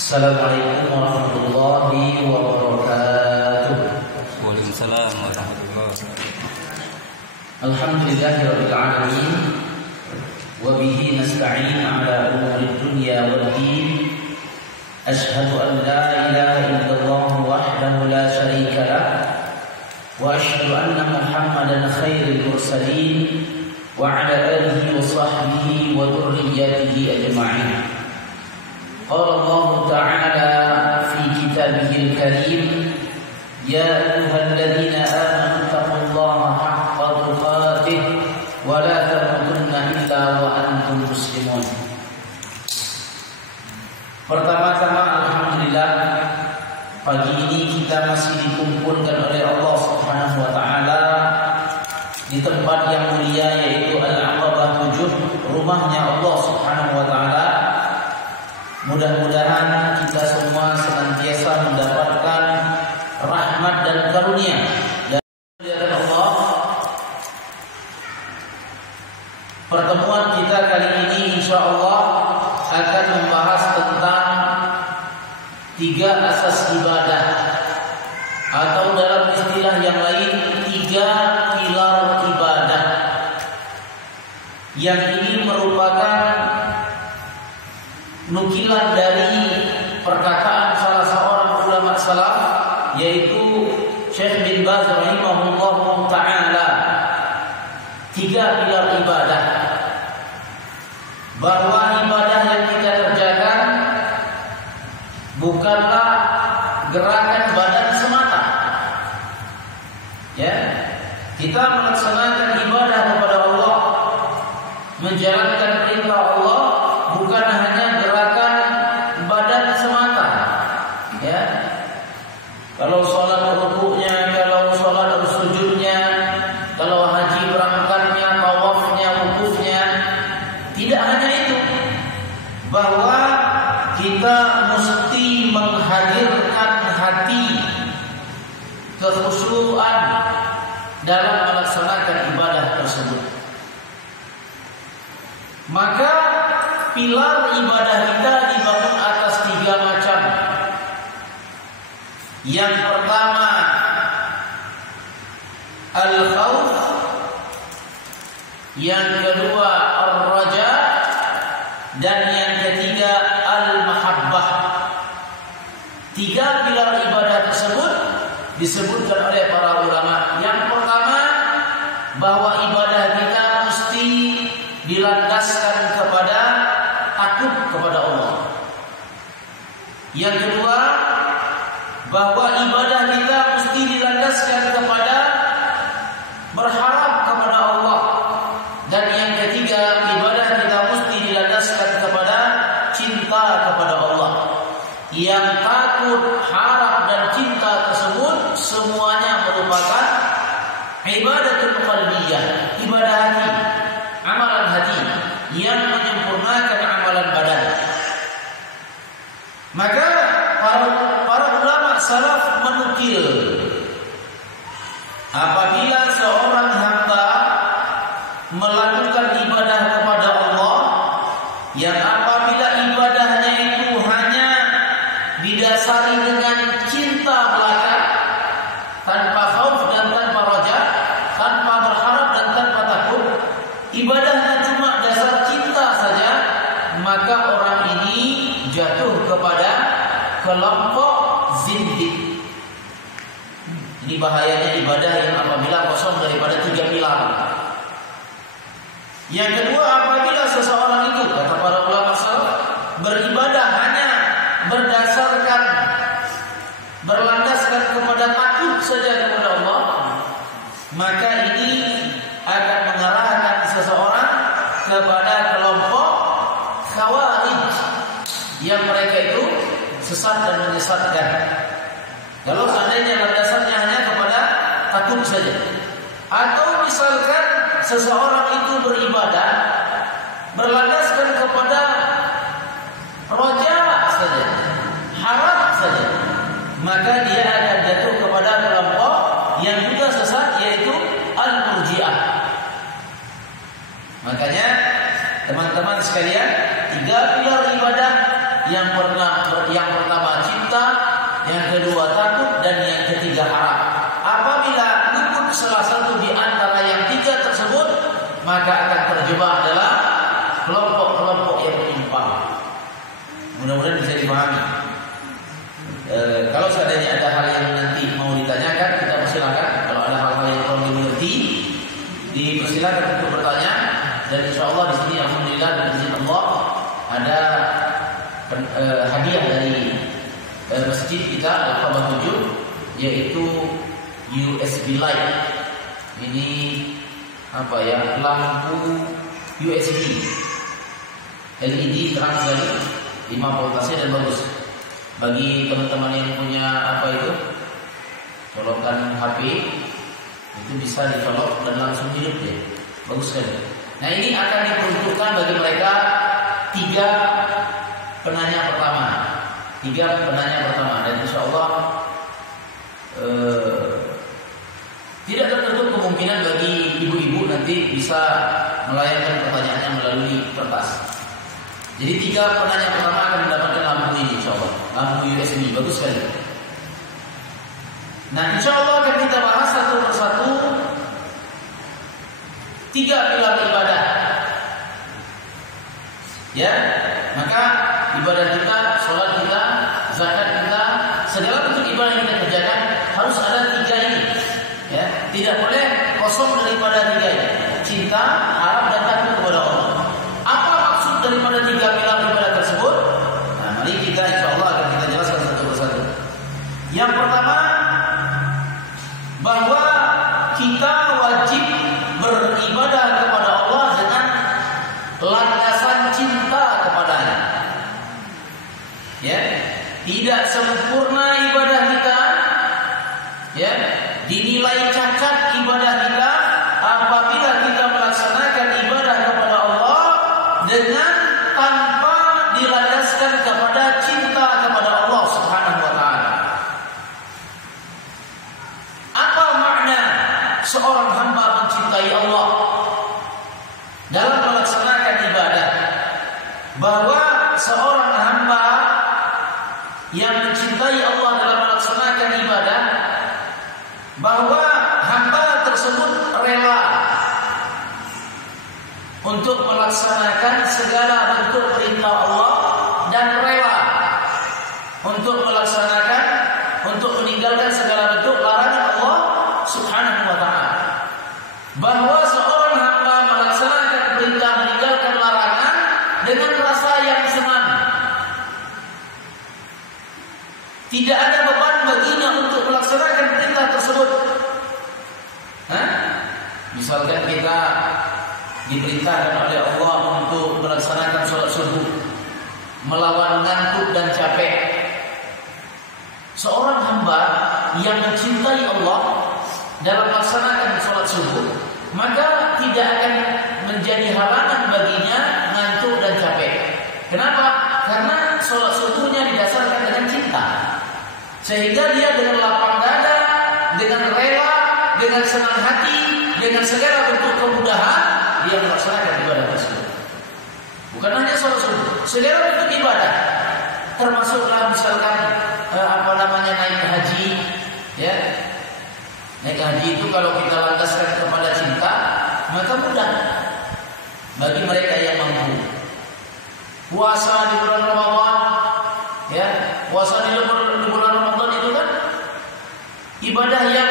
Assalamualaikum warahmatullahi wabarakatuh. Waalaikumsalam warahmatullahi wabarakatuh. Alhamdulillahirabbil alamin wa bihi nasta'in ala umuri dunya waddin. Asyhadu an la ilaha illallah wahdahu la syarika lah wa asyhadu anna Muhammadan khairul mursalin wa ala alihi wa sahbihi wa dzurriyyatihi ajma'in. Qala Allah Ta'ala fi kitabihil karim, ya ayyuhalladzina amanu taqullaha haqqa tuqatih wa la tamutunna illa wa antum muslimun. Pertama-tama alhamdulillah, pagi ini kita masih dikumpulkan oleh Allah Subhanahu wa taala di tempat yang mulia, yaitu Al-Aqabah 7, rumahnya Allah Subhanahu wa taala. Mudah-mudahan kita semua senantiasa mendapatkan rahmat dan karunia dari Allah. Pertemuan kita kali ini insyaallah akan membahas tentang 3 asas ibadah, atau dalam istilah yang lain 3 pilar ibadah, yang ini merupakan nukilan dari perkataan salah seorang ulama salaf, yaitu Syekh bin Baz rahimahullah ta'ala. 3 pilar ibadah, bahwa ibadah yang kita kerjakan bukanlah gerakan badan semata. Ya, kita melaksanakan ibadah kepada Allah, menjalankan perintah Allah, bukan hanya gerakan badan semata. Ya, kalau sholat rukuknya, kalau sholat sujudnya, kalau haji berangkatnya, tawafnya, wukufnya, tidak hanya itu, bahwa kita mesti menghadirkan hati, kekhusyuan dalam melaksanakan ibadah tersebut. Maka pilar ibadah kita dibangun atas 3 macam. Yang pertama al-khauf, yang kedua ar-raja, dan yang ketiga al-mahabbah. 3 pilar ibadah tersebut disebutkan oleh para ulama. Yang pertama, bahwa ibadah kita mesti dilandaskan kepada takut kepada Allah. Yang kedua, bahwa ibadah kita mesti dilandaskan kepada berharap kepada Allah. Dan yang ketiga, ibadah kita mesti dilandaskan kepada cinta kepada Allah. Yang takut, harap dan cinta tersebut semuanya merupakan ibadatul qalbiyah, ibadah hati, amalan hati yang menyempurnakan amalan badan. Maka para ulama salaf menukil, apabila seorang hamba melakukan ibadah kepada Allah, yang apabila ibadahnya itu hanya didasari dengan cinta belaka, tanpa khauf dan tanpa raja, tanpa berharap dan tanpa takut, ibadahnya cuma dasar cinta saja, maka orang ini jatuh kepada kelompok zindik. Ini bahayanya ibadah yang apabila kosong daripada 3 pilar. Yang kedua, apabila seseorang itu, kata para ulama salaf, beribadah hanya berdasarkan, berlandaskan kepada takut saja kepada Allah, maka ini akan mengarahkan seseorang kepada kelompok khawarij, yang mereka itu sesat dan menyesatkan. Kalau seandainya landasannya hanya kepada takut saja, atau misalkan seseorang itu beribadah berlandaskan kepada roja saja, harap saja, maka dia akan jatuh kepada kelompok yang juga sesat, yaitu al-murji'ah. Makanya teman-teman sekalian, 3 pilar ibadah yang pertama cinta, yang kedua takut, dan yang ketiga harap. Apabila luput salah satu di antara yang tiga tersebut, maka akan terjebak dalam kelompok-kelompok yang menyimpang. Mudah-mudahan bisa dipahami. Kalau seandainya ada hal yang nanti mau ditanyakan, kita persilakan. Kalau ada hal-hal yang perlu dimengerti, dipersilakan untuk bertanya. Dan insya Allah di sini alhamdulillah dengan izin Allah ada hadiah dari masjid kita Al-Qabah 7, yaitu USB light. Ini apa ya? Lampu USB LED terang sekali, 5 voltase dan bagus. Bagi teman-teman yang punya apa itu, colokan HP, itu bisa dicolok dan langsung hidup ya. Bagus sekali. Nah, ini akan diperuntukkan bagi mereka 3 penanya pertama. Dan insya Allah tidak tertutup kemungkinan bagi ibu-ibu nanti bisa melayangkan pertanyaannya melalui kertas. Jadi 3 penanya pertama akan mendapatkan lampu ini insya Allah, lampu USB, bagus sekali. Nah, insya Allah akan kita bahas satu persatu 3 pilar ibadah. Ya, maka ibadah kita, sholat kita, zakat kita, segala bentuk ibadah yang kita kerjakan harus ada 3 ini. Ya, tidak boleh kosong daripada 3 ini. Cinta, harap, dan takut kepada Allah. Apa maksud daripada 3 pilar ibadah tersebut? Nah, mari kita insya Allah akan kita jelaskan satu persatu. Yang pertama, bahwa kita wajib beribadah kepada Allah dengan landasan cinta kepadanya. Ya, tidak sempurna ibadah kita, ya, dinilai cacat ibadah kita apabila kita melaksanakan ibadah kepada Allah dengan tanpa dilandaskan kepada cinta kepada Allah Subhanahu wa taala. Apa makna seorang hamba mencintai Allah dalam melaksanakan ibadah? Bahwa seorang hamba yang mencintai Allah dalam melaksanakan ibadah, bahwa hamba tersebut rela untuk melaksanakan segala bentuk perintah Allah dan rela untuk meninggalkan segala bentuk larangan Allah Subhanahu wa taala. Bahwa seorang hamba melaksanakan perintah, meninggalkan larangan dengan rasa yang senang. Tidak ada beban baginya untuk melaksanakan perintah tersebut. Misalkan kita diperintahkan oleh Allah untuk melaksanakan sholat subuh, melawan ngantuk dan capek. Seorang hamba yang mencintai Allah dalam melaksanakan sholat subuh, maka tidak akan menjadi halangan baginya ngantuk dan capek. Kenapa? Karena sholat subuhnya didasarkan dengan cinta, sehingga dia dengan lapang dada, dengan rela, dengan senang hati, dengan segala bentuk kemudahan dia melaksanakan ibadah tersebut. Bukan hanya sholat subuh, segala bentuk ibadah, termasuklah misalkan naik haji, ya. Naik haji itu kalau kita landaskan kepada cinta, maka mudah bagi mereka yang mampu. Puasa di bulan Ramadan, ya, puasa di bulan Ramadan itu kan ibadah yang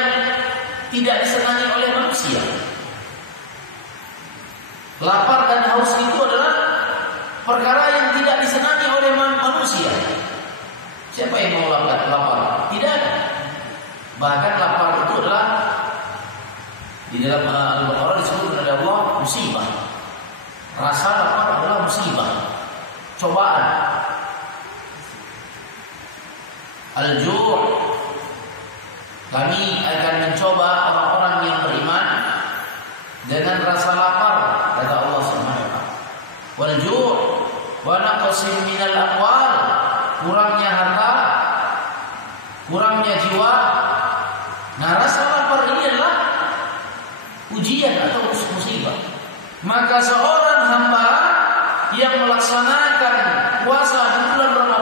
tidak disenangi oleh manusia. Lapar dan haus itu adalah perkara yang tidak disenangi oleh manusia. Siapa yang mau lapar? Tidak ada. Bahkan lapar itu adalah di dalam Al-Baqarah disebut oleh Allah musibah. Rasa lapar adalah musibah, cobaan. Al-ju', kami akan mencoba orang-orang yang beriman dengan rasa lapar, kata Allah Subhanahu wa taala. Wal-ju' wa naqsim minal amwal, kurangnya harta, kurangnya jiwa. Nah, rasa lapar ini adalah ujian atau musibah. Maka seorang hamba yang melaksanakan puasa di bulan Ramadan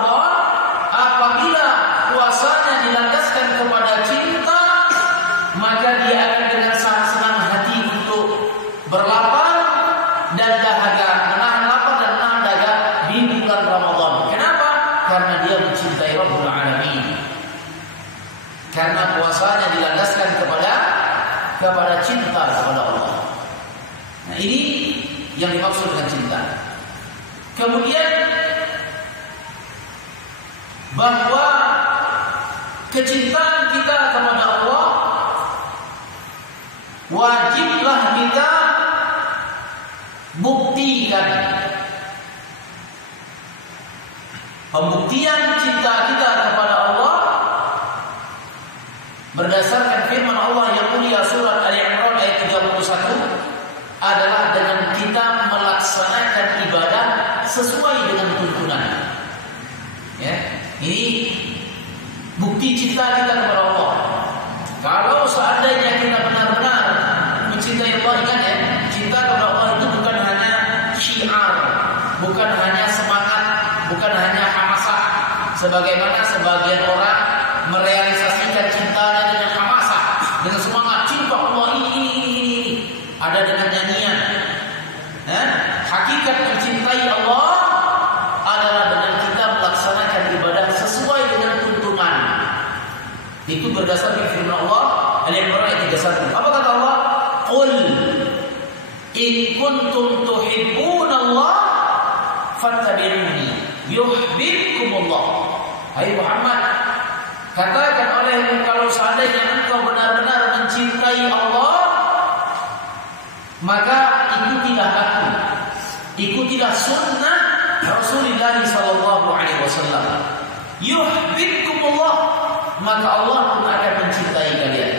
bulan Ramadan. Kenapa? Karena dia mencintai Rabbul Alamin. Karena puasanya dilandaskan kepada cinta kepada Allah. Nah, ini yang dimaksud dengan cinta. Kemudian bahwa kecintaan kita kepada Allah wajiblah kita buktikan. Pembuktian cinta kita kepada Allah berdasarkan firman Allah yang mulia surat Ali Imran ayat 31 adalah dengan kita melaksanakan ibadah sesuai dengan tuntunan. Ya, ini bukti cinta kita kepada Allah. Kalau seandainya kita benar-benar mencintai Allah, ingat ya, cinta kepada Allah itu bukan hanya syiar, bukan hanya semangat, bukan hanya hamasah, sebagaimana sebagian orang merealisasikan cintanya dengan hamasah, dengan semangat cinta Allah ini. Ada dengan nyanyian. Hakikat mencintai Allah adalah dengan kita melaksanakan ibadah sesuai dengan tuntunan. Itu berdasarkan firman Allah Al-Imran ayat 31. Apa kata Allah? Qul in kuntum tuhibbunallah fattabi'uni yuhibbukumullah. Hai Muhammad, katakan olehmu kalau seandainya engkau benar-benar mencintai Allah, maka ikutilah aku, ikutilah sunnah Rasulullah sallallahu alaihi wasallam. Yuhibbukumullah, maka Allah pun akan mencintai kalian.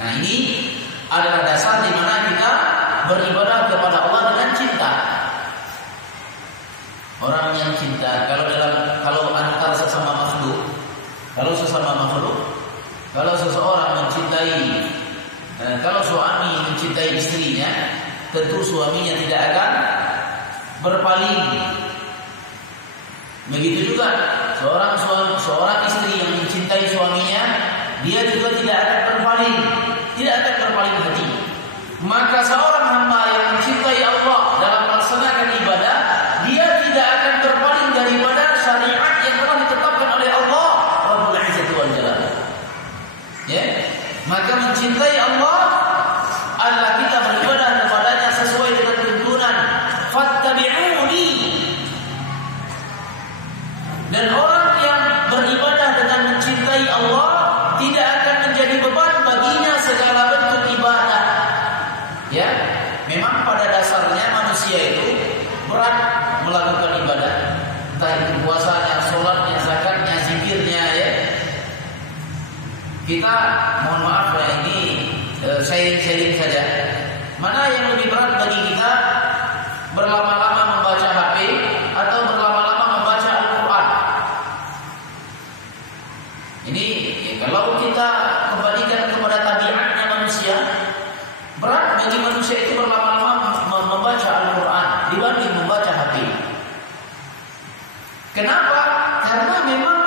Nah, ini adalah dasar di mana kita beribadah kepada Allah dengan cinta. Orang yang cinta, kalau antar sesama makhluk, kalau seseorang mencintai, kalau suami mencintai istrinya, tentu suaminya tidak akan berpaling. Begitu juga seorang istri yang mencintai suaminya, dia juga tidak akan berpaling, hati. Maka seorang hamba yang mencintai Allah dalam melaksanakan ibadah, dia tidak akan berpaling daripada syariat yang telah ditetapkan oleh Allah Rabbul Izzati wal Jalal. Ya, maka mencintai Allah adalah kita beribadah kepadanya sesuai dengan tuntunan. Fattabi'uni. Dan orang yang beribadah dengan mencintai Allah tidak akan menjadi beban baginya segala bentuk ibadah. Ya, memang pada dasarnya manusia itu berat melakukan ibadah, entah itu puasanya, sholatnya, zakatnya, zikirnya, ya. Kita mohon maaf ya, ini sharing saja. Mana yang lebih berat bagi kita, berlama-lama membaca HP atau berlama-lama membaca Al-Quran? Ini kalau kita kembalikan kepada tabiatnya manusia, berat bagi manusia itu berlama-lama membaca Al-Quran dibanding membaca HP. Kenapa? Karena memang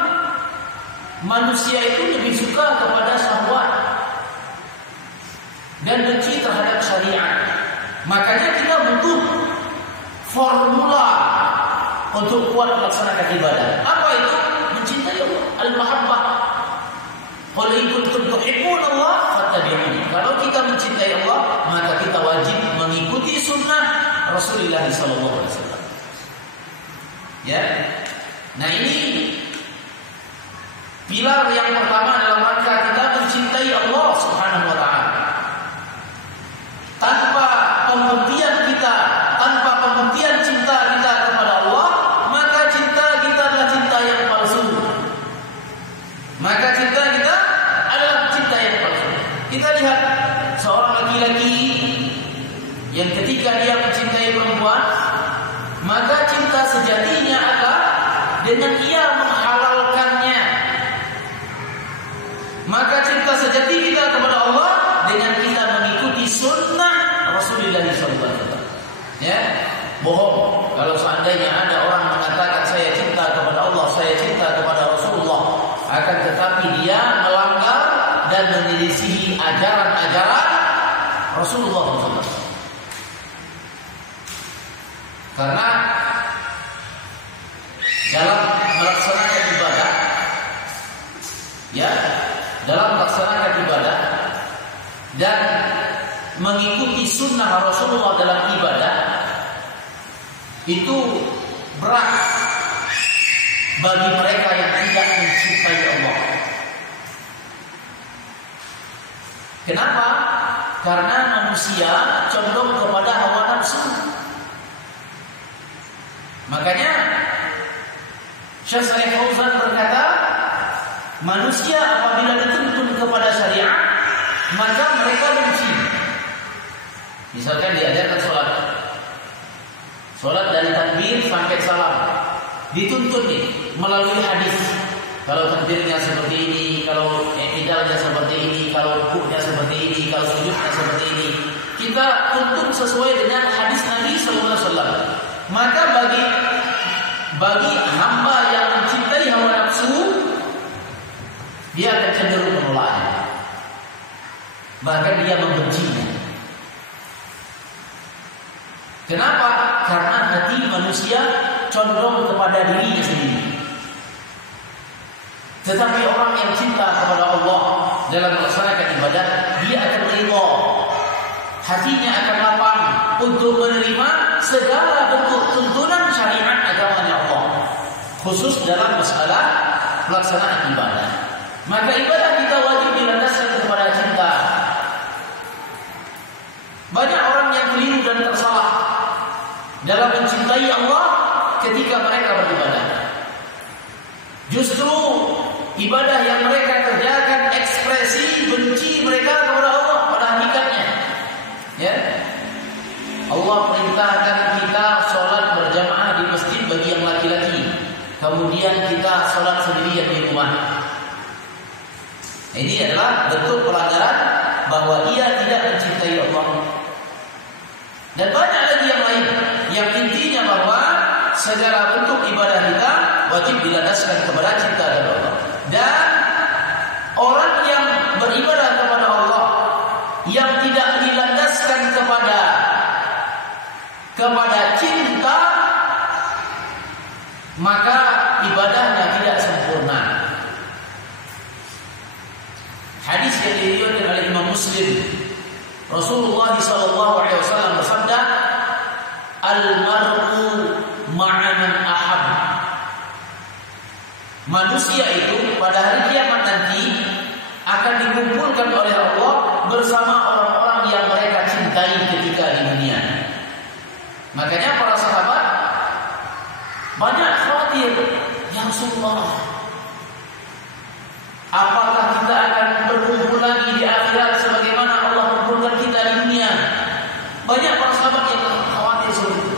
manusia itu lebih suka kepada syahwat dan benci terhadap syariat. Makanya kita butuh formula untuk kuat melaksanakan ibadah. Apa itu? Mencintai Allah, al-mahabbah. Qul in kuntum tuhibbunallah fattabi'uni. Kalau kita mencintai Allah, maka kita wajib mengikuti sunnah Rasulullah sallallahu alaihi wasallam. Ya. Nah, ini pilar yang pertama dalam rangka kita mencintai Allah Subhanahu wa taala. Tanpa pembuktian cinta kita kepada Allah, maka cinta kita adalah cinta yang palsu. Maka cinta kita adalah cinta yang palsu. Kita lihat seorang laki-laki yang ketika dia mencintai perempuan, maka cinta sejatinya adalah dengan ia menghalalkannya. Maka cinta sejati kita kepada Allah dengan kita mengikuti sunnah Rasulullah SAW. Ya, bohong kalau seandainya ada orang mengatakan saya cinta kepada Allah, saya cinta kepada Rasulullah, akan tetapi dia melanggar dan menyelisihi ajaran-ajaran Rasulullah SAW. Karena dalam melaksanakan ibadah, ya, dalam melaksanakan ibadah dan mengikuti sunnah Rasulullah dalam ibadah itu berat bagi mereka yang tidak mencintai Allah. Kenapa? Karena manusia condong kepada hawa nafsu. Makanya Syekh Shalih Fauzan berkata, manusia apabila dituntun kepada syariat, maka mereka benci. Misalkan diajarkan sholat dari takbir sampai salam, dituntun nih melalui hadis. Kalau takbirnya seperti ini, kalau i'tidalnya seperti ini, kalau rukuknya seperti ini, kalau sujudnya seperti ini, kita tuntun sesuai dengan hadis Nabi sallallahu alaihi wasallam. Maka bagi hamba yang mencintai hawa nafsu, dia akan cenderung menolaknya, bahkan dia membencinya. Kenapa? Karena hati manusia condong kepada dirinya sendiri. Tetapi orang yang cinta kepada Allah dalam melaksanakan ibadah, dia akan ridha. Hatinya akan lapang untuk menerima segala bentuk tuntunan syariat agamanya Allah, khusus dalam masalah pelaksanaan ibadah. Maka ibadah kita wajib dilandaskan kepada cinta. Banyak orang yang keliru dan tersalah dalam mencintai Allah ketika mereka beribadah. Justru ibadah yang mereka kerjakan ekspresi benci mereka kepada Allah pada hakikatnya. Ya, Allah perintahkan kita sholat berjamaah di masjid bagi yang laki-laki, kemudian kita sholat sendirian di rumah. Ini adalah bentuk pelanggaran bahwa ia tidak mencintai Allah. Dan banyak lagi yang lain yang intinya bahwa segala bentuk ibadah kita wajib dilandaskan kepada cinta kepada Allah. Dan orang yang beribadah kepada Allah yang tidak dilandaskan kepada cinta, maka ibadahnya tidak sempurna. Hadis yang diriwayatkan oleh Imam Muslim, Rasulullah SAW bersabda, "Al-mar'u ma'a man ahab." Manusia itu pada hari kiamat nanti akan dikumpulkan oleh Allah bersama orang-orang yang mereka cintai ketika di dunia. Makanya para sahabat banyak khawatir, ya Rasulullah, apakah kita akan berkumpul lagi di akhirat sebagaimana Allah kumpulkan kita di dunia? Banyak para sahabat yang khawatir seperti itu.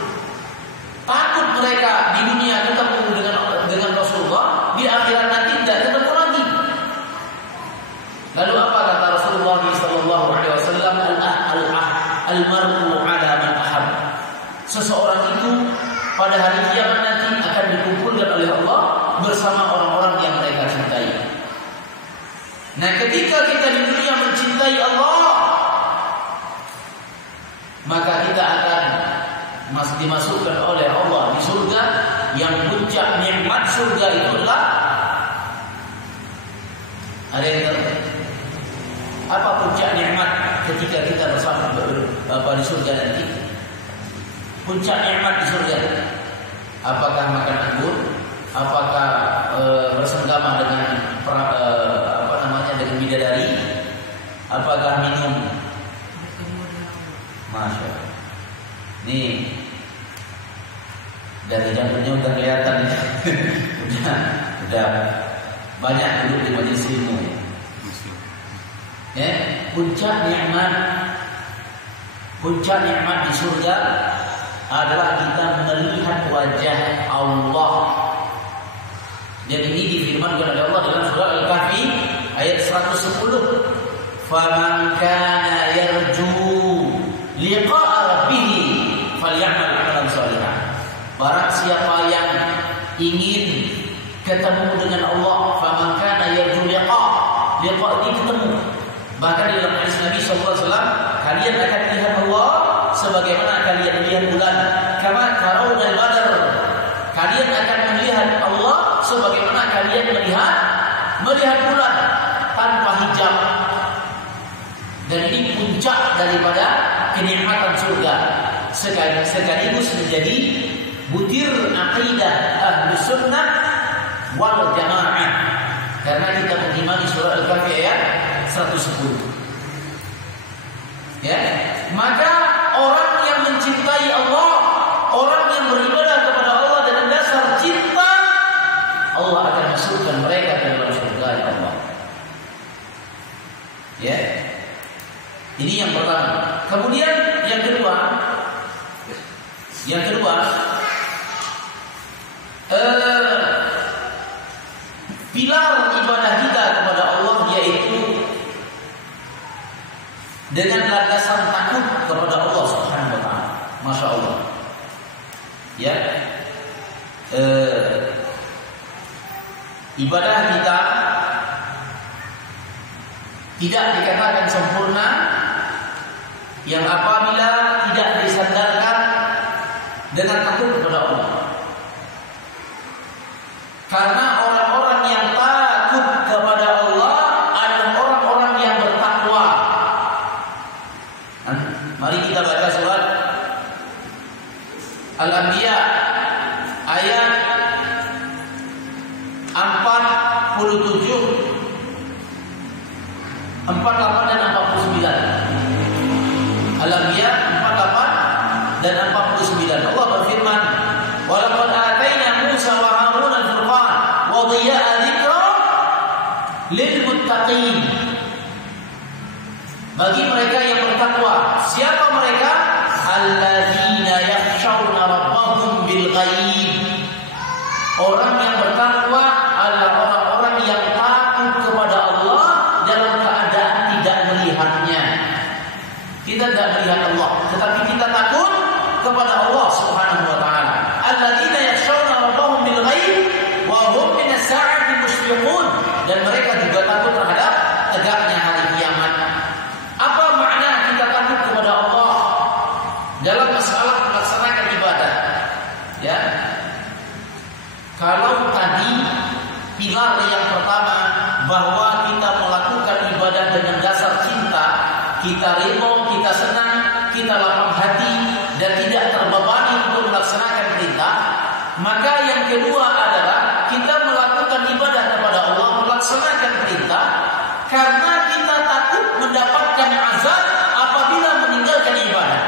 Takut mereka di dunia ketemu dengan Rasulullah, di akhirat nanti tidak ketemu lagi. Lalu apa kata Rasulullah SAW? Al-mar'u 'ala man ahab. Seseorang itu pada hari kiamat nanti akan dikumpulkan oleh Allah bersama orang-orang yang mereka cintai. Nah, ketika kita di dunia mencintai Allah, maka kita akan dimasukkan oleh Allah di surga, yang puncak nikmat surga itu adalah, ada yang tahu apa puncak nikmat ketika kita bersama di surga nanti? Puncak nikmat di surga, apakah makan anggur, apakah bersenggama dengan dengan bidadari, apakah minum? Masya Allah. Nih, dari jamnya udah kelihatan. udah banyak duduk di majelis ilmu. Ya, puncak nikmat di surga adalah kita melihat wajah Allah. Dan ini difirmankan oleh Allah dalam surah Al-Kahfi ayat 110. Faman kana yarju liqa'a rabbih falyamal 'amalan shalihan. Barang siapa yang ingin ketemu dengan Allah, faman kana yarju liqa' ini ketemu. Bahkan di dalam hadis Nabi SAW, kalian akan melihat Allah sebagaimana kalian melihat bulan. Kama tarawna al-badr, kalian akan melihat Allah sebagaimana kalian melihat bulan tanpa hijab. Dan ini puncak daripada kenikmatan surga, sekaligus menjadi butir aqidah Ahlus Sunnah wal Jamaah. Karena kita mengimani surah Al-Kahfi ayat 110. Ya, maka orang yang mencintai Allah, orang yang beribadah kepada Allah dengan dasar cinta, Allah akan masukkan mereka ke dalam surga Allah. Ya. Ini yang pertama. Kemudian yang kedua, pilar ibadah kita kepada Allah yaitu dengan landasan takut kepada Allah Subhanahu wa taala. Masya Allah. Ya. Ibadah kita tidak dikatakan sempurna yang apabila tidak disandarkan dengan takut kepada Allah. Karena orang-orang yang takut kepada Allah adalah orang-orang yang bertakwa. Mari kita baca surat Al-Anbiya ayat 47, 48 dan 49. Al-Anbiya 48 dan 49. Allah berfirman, "Wa laqad ataina Musa wa Harun al-Furqan wa dhiya'a dzikra lil muttaqin." Bagi mereka yang bertakwa. Siapa mereka? Alladzina yakhshawna rabbahum bil ghaib. Orang yang bertakwa adalah orang-orang yang takut kepada Allah dalam keadaan tidak melihatnya. Kita tidak melihat Allah, tetapi kita takut kepada Allah Subhanahu wa taala. Alladzina yakhshawna rabbahum bil ghaib wa hum min as-sa'ati mushfiqun. Dan mereka juga takut terhadap tegaknya hari kiamat. Apa makna kita takut kepada Allah dalam masalah melaksanakan ibadah? Ya. Kalau tadi pilar yang pertama bahwa kita melakukan ibadah dengan dasar cinta, kita ridho, kita senang, kita lapang hati dan tidak terbebani untuk melaksanakan perintah. Maka yang kedua adalah kita melakukan ibadah kepada Allah, melaksanakan perintah karena kita takut mendapatkan azab apabila meninggalkan ibadah.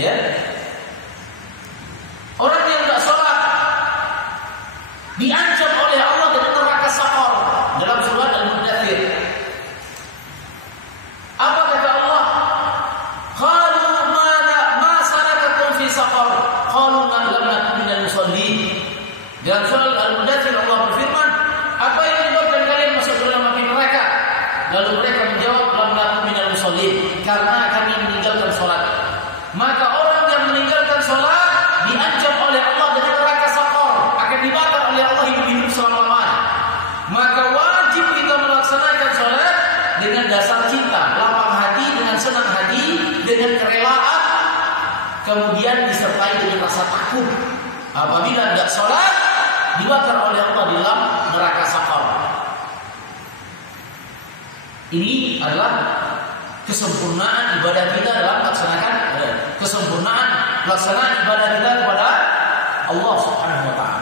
Ya. Orang yang tidak sholat diancam oleh Allah dengan neraka Saqar dalam surat Al-Mudaththir. Apa kata Allah? Qalu ma salakakum fi saqar? Qalu lam nakum minal musallin. Dalam surat Al-Mudaththir Allah berfirman, apa yang menyebabkan kalian masuk ke dalam api neraka? Lalu mereka menjawab, lam nakum minal musallin, karena kami meninggalkan salat. Maka orang yang meninggalkan salat diancam oleh Allah dengan neraka Saqar, akan dibakar oleh Allah hidup-hidup selama-lamanya. Maka wajib kita melaksanakan salat dengan dasar cinta, lapang hati, dengan senang hati, dengan kerelaan, kemudian disertai dengan rasa takut. Apabila tidak salat, dibakar oleh Allah di dalam neraka Saqar. Ini adalah kesempurnaan ibadah kita dalam melaksanakan kesempurnaan pelaksanaan ibadah kita kepada Allah Subhanahu wa taala.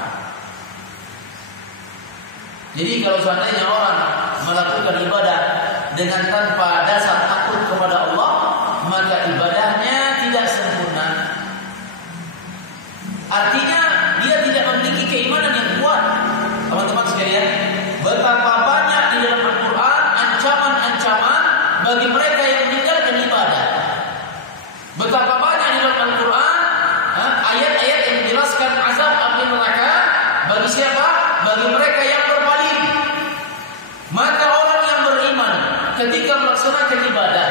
Jadi kalau seandainya orang melakukan ibadah dengan tanpa dasar takut kepada Allah, maka ibadahnya tidak sempurna. Artinya dia tidak memiliki keimanan yang kuat. Teman-teman sekalian, betapa banyak di dalam Al-Quran ancaman-ancaman bagi mereka yang meninggalkan ibadah. Betapa banyak di dalam Al-Quran ayat-ayat yang menjelaskan azab api neraka bagi siapa? Bagi mereka yang berpaling. Maka orang yang beriman ketika melaksanakan ibadah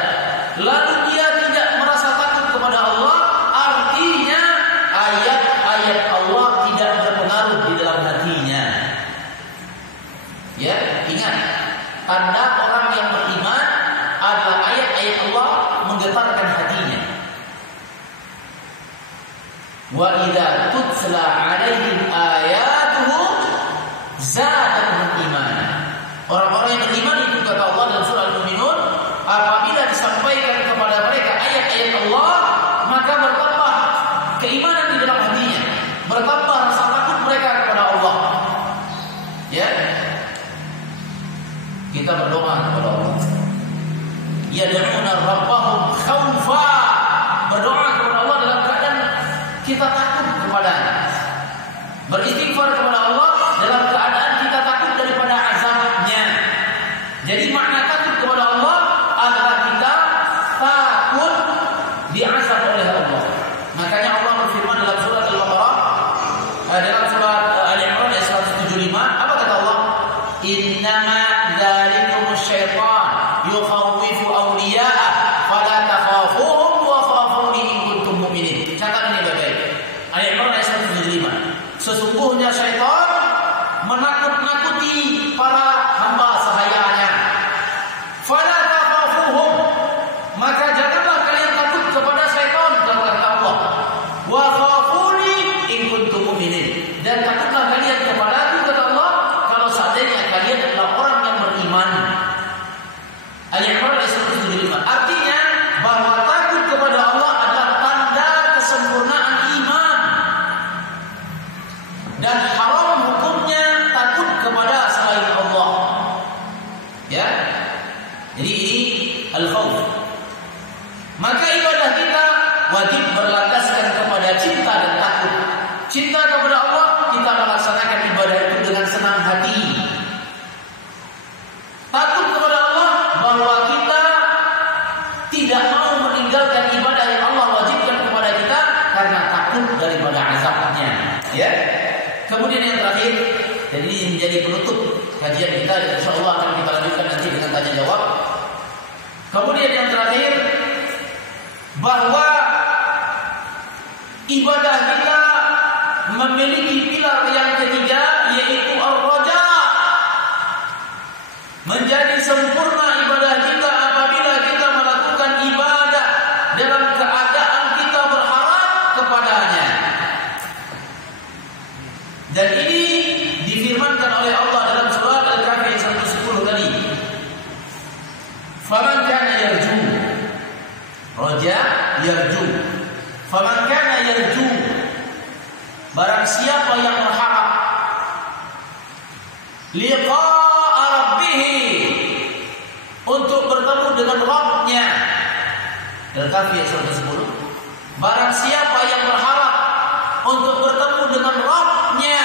lalu dia tidak merasa takut kepada Allah, artinya ayat-ayat Allah tidak berpengaruh di dalam hatinya. Ya, ingat, tanda orang yang beriman adalah ayat-ayat Allah menggetarkan hatinya. Wa idza tutla 'alaihim ayatuhu Kita berdoa kepada Allah. Yad'una rabbahum khaufa. Berdoa kepada Allah dalam keadaan kita takut kepadanya. Beristighfar kepada Allah dalam keadaan kita takut daripada azabnya. Jadi makna takut kepada Allah adalah kita takut diazab oleh Allah. Makanya Allah berfirman dalam surat Al-Baqarah, dalam surat Al-Imran ayat 175, apa kata Allah? Innama dzalikumus syaitan yukhawwifu awliya'ah fala takhafuhum wa khafuni in kuntum mu'minin. Catat ini baik-baik. Al-Imran ayat 175. Sesungguhnya syaitan menakut-nakuti para hamba sahayanya. Fala takhafuhum, maka janganlah kalian takut kepada syaitan, kata Allah. Wa khafuni in kuntum mu'minin, dan takutlah kalian kepadaku, kata Allah, kalau seandainya kalian adalah orang yang beriman. Al-Imran ayat 175. Artinya bahwa takut kepada Allah adalah tanda kesempurnaan iman. Dan haram hukumnya takut kepada selain Allah. Ya. Jadi ini al-khauf. Maka ibadah kita wajib berlandaskan kepada cinta dan takut. Cinta kepada Allah, kita melaksanakan ibadah itu dengan senang hati. Takut kepada Allah, bahwa kita tidak mau meninggalkan ibadah yang Allah wajibkan kepada kita karena takut daripada azabnya. Ya. Kemudian yang terakhir, jadi ini menjadi penutup kajian kita, insyaallah akan kita lanjutkan nanti dengan tanya jawab. Kemudian yang terakhir, bahwa ibadah kita memiliki pilar yang ketiga, yaitu ar-raja. Menjadi sempurna ibadah kita apabila kita melakukan ibadah dalam keadaan kita berharap kepadanya. Dan ini difirmankan oleh Allah dalam surat Al-Kahfi ayat 110 tadi. Faman kana yarju, raja yarju. Faman kana yarju, barang siapa yang berharap liqa'a rabbih, untuk bertemu dengan Rabb-nya. Al-Kahfi ayat 110. Barang siapa yang berharap untuk bertemu dengan Rabb-nya,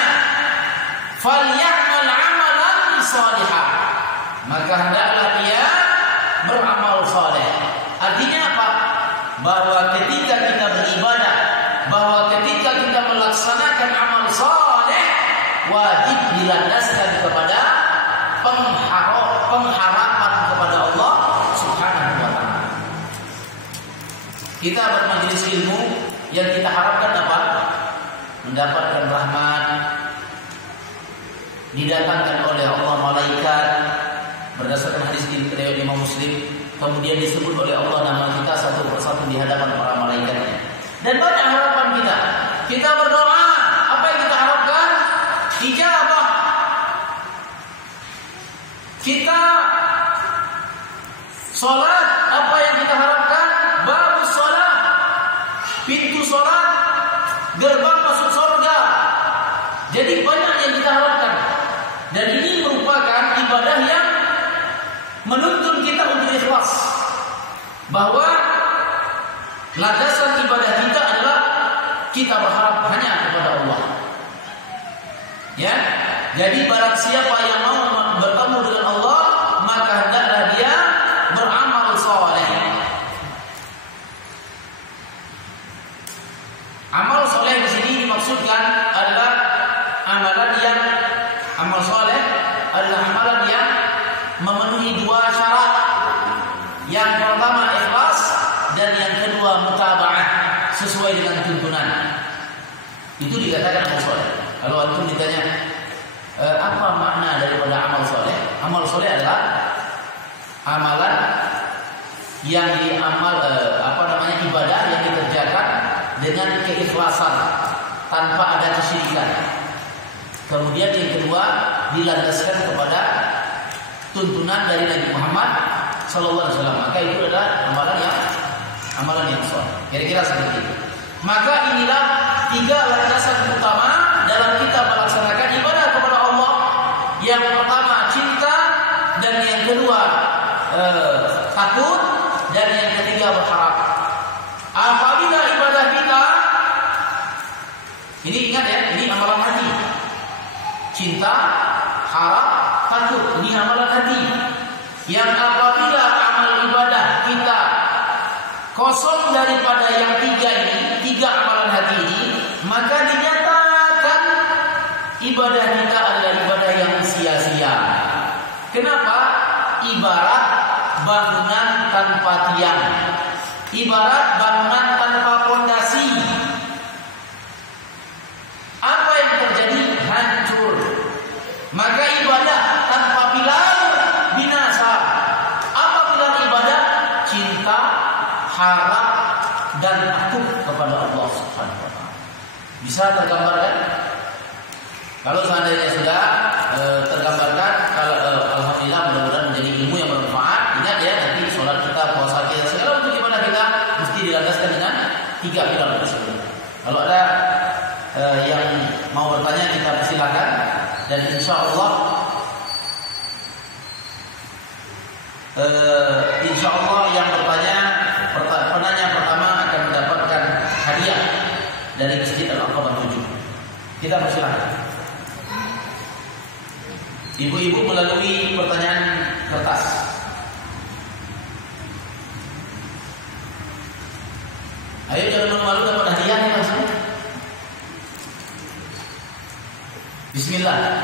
falyamal amalan salihah, maka hendaklah dia beramal saleh. Artinya apa? Bahwa ketika kita beribadah, bahwa ketika kita melaksanakan amal saleh, wajib dilandaskan kepada pengharapan kepada Allah Subhanahu wa taala. Kita bermajelis ilmu yang kita harapkan apa? Mendapatkan rahmat, didatangkan oleh Allah malaikat berdasarkan hadis riwayat Imam Muslim, kemudian disebut oleh Allah nama kita satu persatu di hadapan para malaikatnya. Dan banyak harapan kita. Kita berdoa, apa yang kita harapkan? Ijabah. Kita salat, apa yang kita harapkan? Babus salat, pintu salat, gerbang masuk surga. Jadi banyak yang kita harapkan. Dan ini merupakan ibadah yang menuntun kita untuk ikhlas. Bahwa landasan ibadah kita adalah kita berharap hanya kepada Allah. Ya. Jadi barang siapa yang mau bertemu dengan Allah, maka hendaklah dia beramal saleh. Amal saleh di sini dimaksudkan adalah amal saleh adalah amalan yang memenuhi dua syarat. Yang pertama ikhlas, dan yang kedua mutaba'ah, sesuai dengan tuntunan. Itu dikatakan amal saleh. Kalau antum ditanya apa makna daripada amal saleh? Amal saleh adalah amalan yang ibadah yang dikerjakan dengan keikhlasan tanpa ada kesyirikan. Kemudian yang kedua dilandaskan kepada tuntunan dari Nabi Muhammad sallallahu alaihi wasallam. Maka itu adalah amalan yang saleh. Kira-kira seperti itu. Maka inilah tiga landasan utama dalam kita melaksanakan ibadah kepada Allah. Yang pertama cinta, dan yang kedua takut, dan yang ketiga berharap. Apabila ibadah kita, ini ingat ya, ini amalan hati. Cinta, harap, takut, ini amalan hati. Yang apabila amal ibadah kita kosong daripada yang tiga ini, tiga amalan hati ini, maka dinyatakan ibadah kita adalah ibadah yang sia-sia. Kenapa? Ibarat bangunan tanpa tiang, ibarat bangunan tanpa fondasi. Apa yang terjadi? Hancur. Maka ibadah tanpa pilar binasa. Apa pilar ibadah? Cinta, harap, dan takut kepada Allah Subhanahu wa taala. Bisa tergambarkan? Kalau seandainya sudah tergambarkan, kalau alhamdulillah, mudah-mudahan menjadi ilmu yang bermanfaat. Ingat ya, nanti sholat kita, puasa kita, segala untuk ibadah kita mesti dilandaskan dengan tiga pilar tersebut. Kalau ada yang mau bertanya, kita persilakan, dan insya Allah yang penanya pertama akan mendapatkan hadiah dari Masjid Al-Aqabah 7. Kita persilakan. Ibu-ibu melalui pertanyaan kertas. Ayo jangan malu dapat hadiah nih langsung. Bismillah.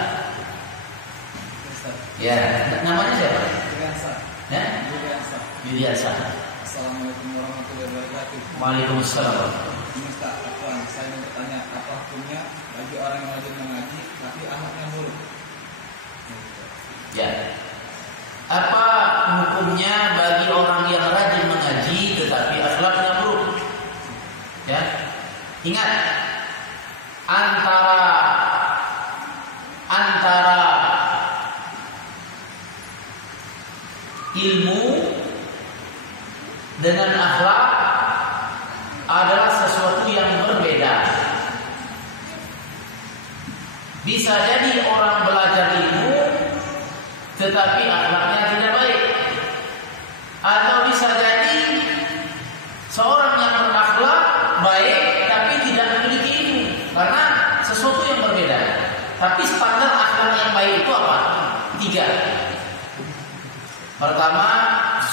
Ya, namanya siapa? Ya? Yudiansa. Assalamualaikum warahmatullahi wabarakatuh. Waalaikumsalam. Ustaz, saya mau bertanya, apa hukumnya bagi orang yang rajin mengaji tapi anaknya buruk? Ya. Apa hukumnya bagi orang yang rajin mengaji tetapi akhlaknya buruk? Ya. Ingat, antara ilmu dengan akhlak adalah sesuatu yang berbeda. Bisa jadi orang belajar ilmu tetapi akhlaknya tidak baik, atau bisa jadi seorang yang berakhlak baik tapi tidak memiliki ilmu, karena sesuatu yang berbeda. Tapi standar akhlak yang baik itu apa? Tiga. Pertama,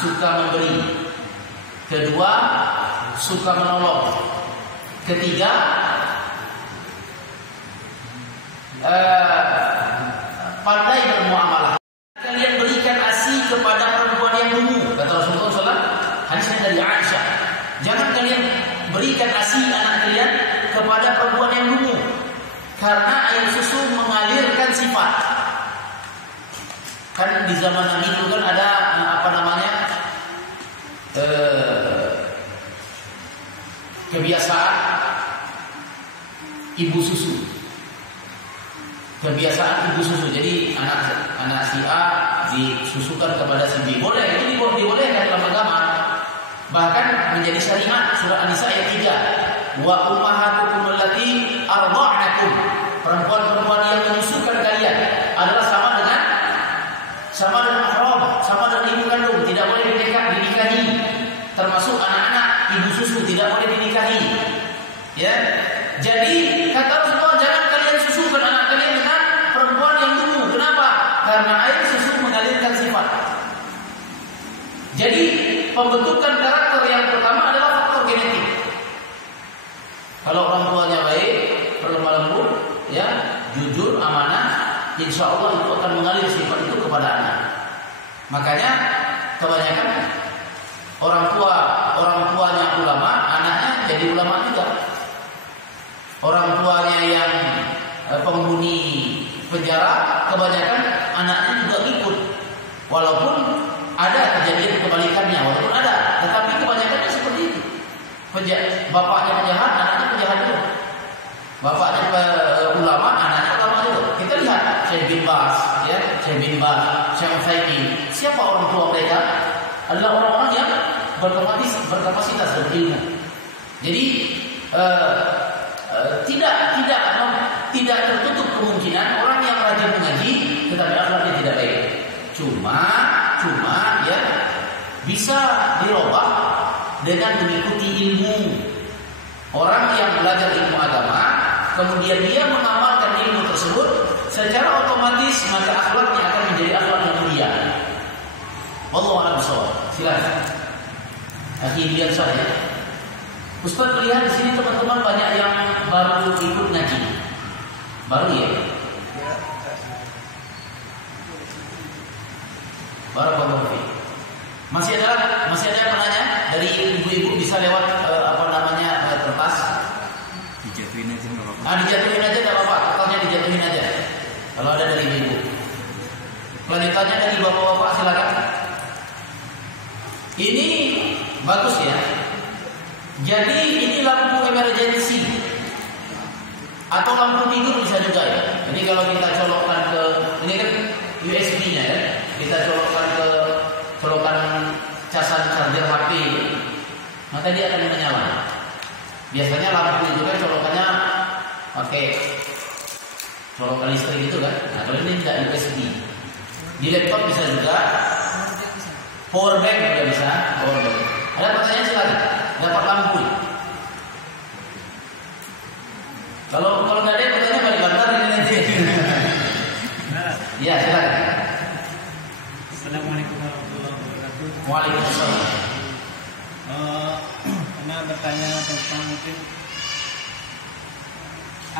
suka memberi. Kedua, suka menolong. Ketiga, pandai bermuamalah. Kalian berikan ASI kepada perempuan yang dungu, kata Rasulullah SAW. Hadisnya dari Aisyah. Jangan kalian berikan ASI anak kalian kepada perempuan yang dungu, karena air susu mengalirkan sifat. Kan di zaman Nabi itu kan ada kebiasaan ibu susu. Kebiasaan ibu susu. Jadi anak si A disusukan kepada si B. Boleh, itu dibolehkan dalam agama. Bahkan menjadi syariat surah An-Nisa ayat 3. Wa ummahatukum allati arda'nakum. Perempuan-perempuan yang menyusukan kalian adalah sama dengan mahram, sama dengan ibu kandung, tidak boleh dinikahi. Termasuk anak-anak ibu susu tidak boleh dinikahi. Ya. Jadi kata Rasulullah, jangan kalian susukan anak kalian dengan perempuan yang dungu. Kenapa? Karena air susu mengalirkan sifat. Jadi pembentukan karakter yang pertama adalah faktor genetik. Kalau orang tuanya baik, berlemah lembut, ya, jujur, amanah, insya Allah itu akan mengalir sifat itu kepada anak. Makanya kebanyakan orang tuanya ulama, anaknya jadi ulama juga. Orang tuanya yang penghuni penjara, kebanyakan anaknya juga ikut. Walaupun ada kejadian kebalikannya, walaupun ada, tetapi kebanyakannya seperti itu. Bapaknya penjahat, anaknya penjahat juga. Bapaknya ulama, anaknya ulama juga. Kita lihat Syekh bin Baz, ya, Syekh bin Baz, Syekh Utsaimin. Siapa orang tua mereka? Adalah orang-orang yang berkapasitas berilmu. Jadi tidak tertutup kemungkinan orang yang rajin mengaji tetapi akhlaknya tidak baik. Cuma cuma ya bisa dirubah dengan mengikuti ilmu. Orang yang belajar ilmu agama, kemudian dia mengamalkan ilmu tersebut, secara otomatis maka akhlaknya akan menjadi akhlak yang mulia. Wallahu a'lam bishawab. Silakan. Akhirnya saya, Ustaz melihat di sini teman-teman banyak yang baru ikut ngaji. Baru ya? Barakallahu fiik. Masih ada yang menanya dari ibu-ibu, bisa lewat kertas? Dijatuhin aja nggak apa-apa. Dijatuhin aja nggak apa-apa. Kertasnya dijatuhin aja. Kalau ada dari ibu. Kelanjutannya dari bapak-bapak silakan. Ini bagus ya. Jadi ini lampu emergency atau lampu tidur bisa juga ya. Jadi kalau kita colokkan ke, ini kan USB-nya ya, kita colokkan ke colokan casan charger HP, maka dia akan menyala. Biasanya lampu itu kan colokannya pakai colokan listrik itu kan. Nah kalau ini tidak USB. Di laptop bisa juga. Power bank juga bisa. Power bank. Ada pertanyaan silakan. Dapat lampu. Kalau nggak ada pertanyaan balik bantar ini nanti. Ya silakan. Assalamualaikum warahmatullahi wabarakatuh. Waalaikumsalam. Karena bertanya tentang mungkin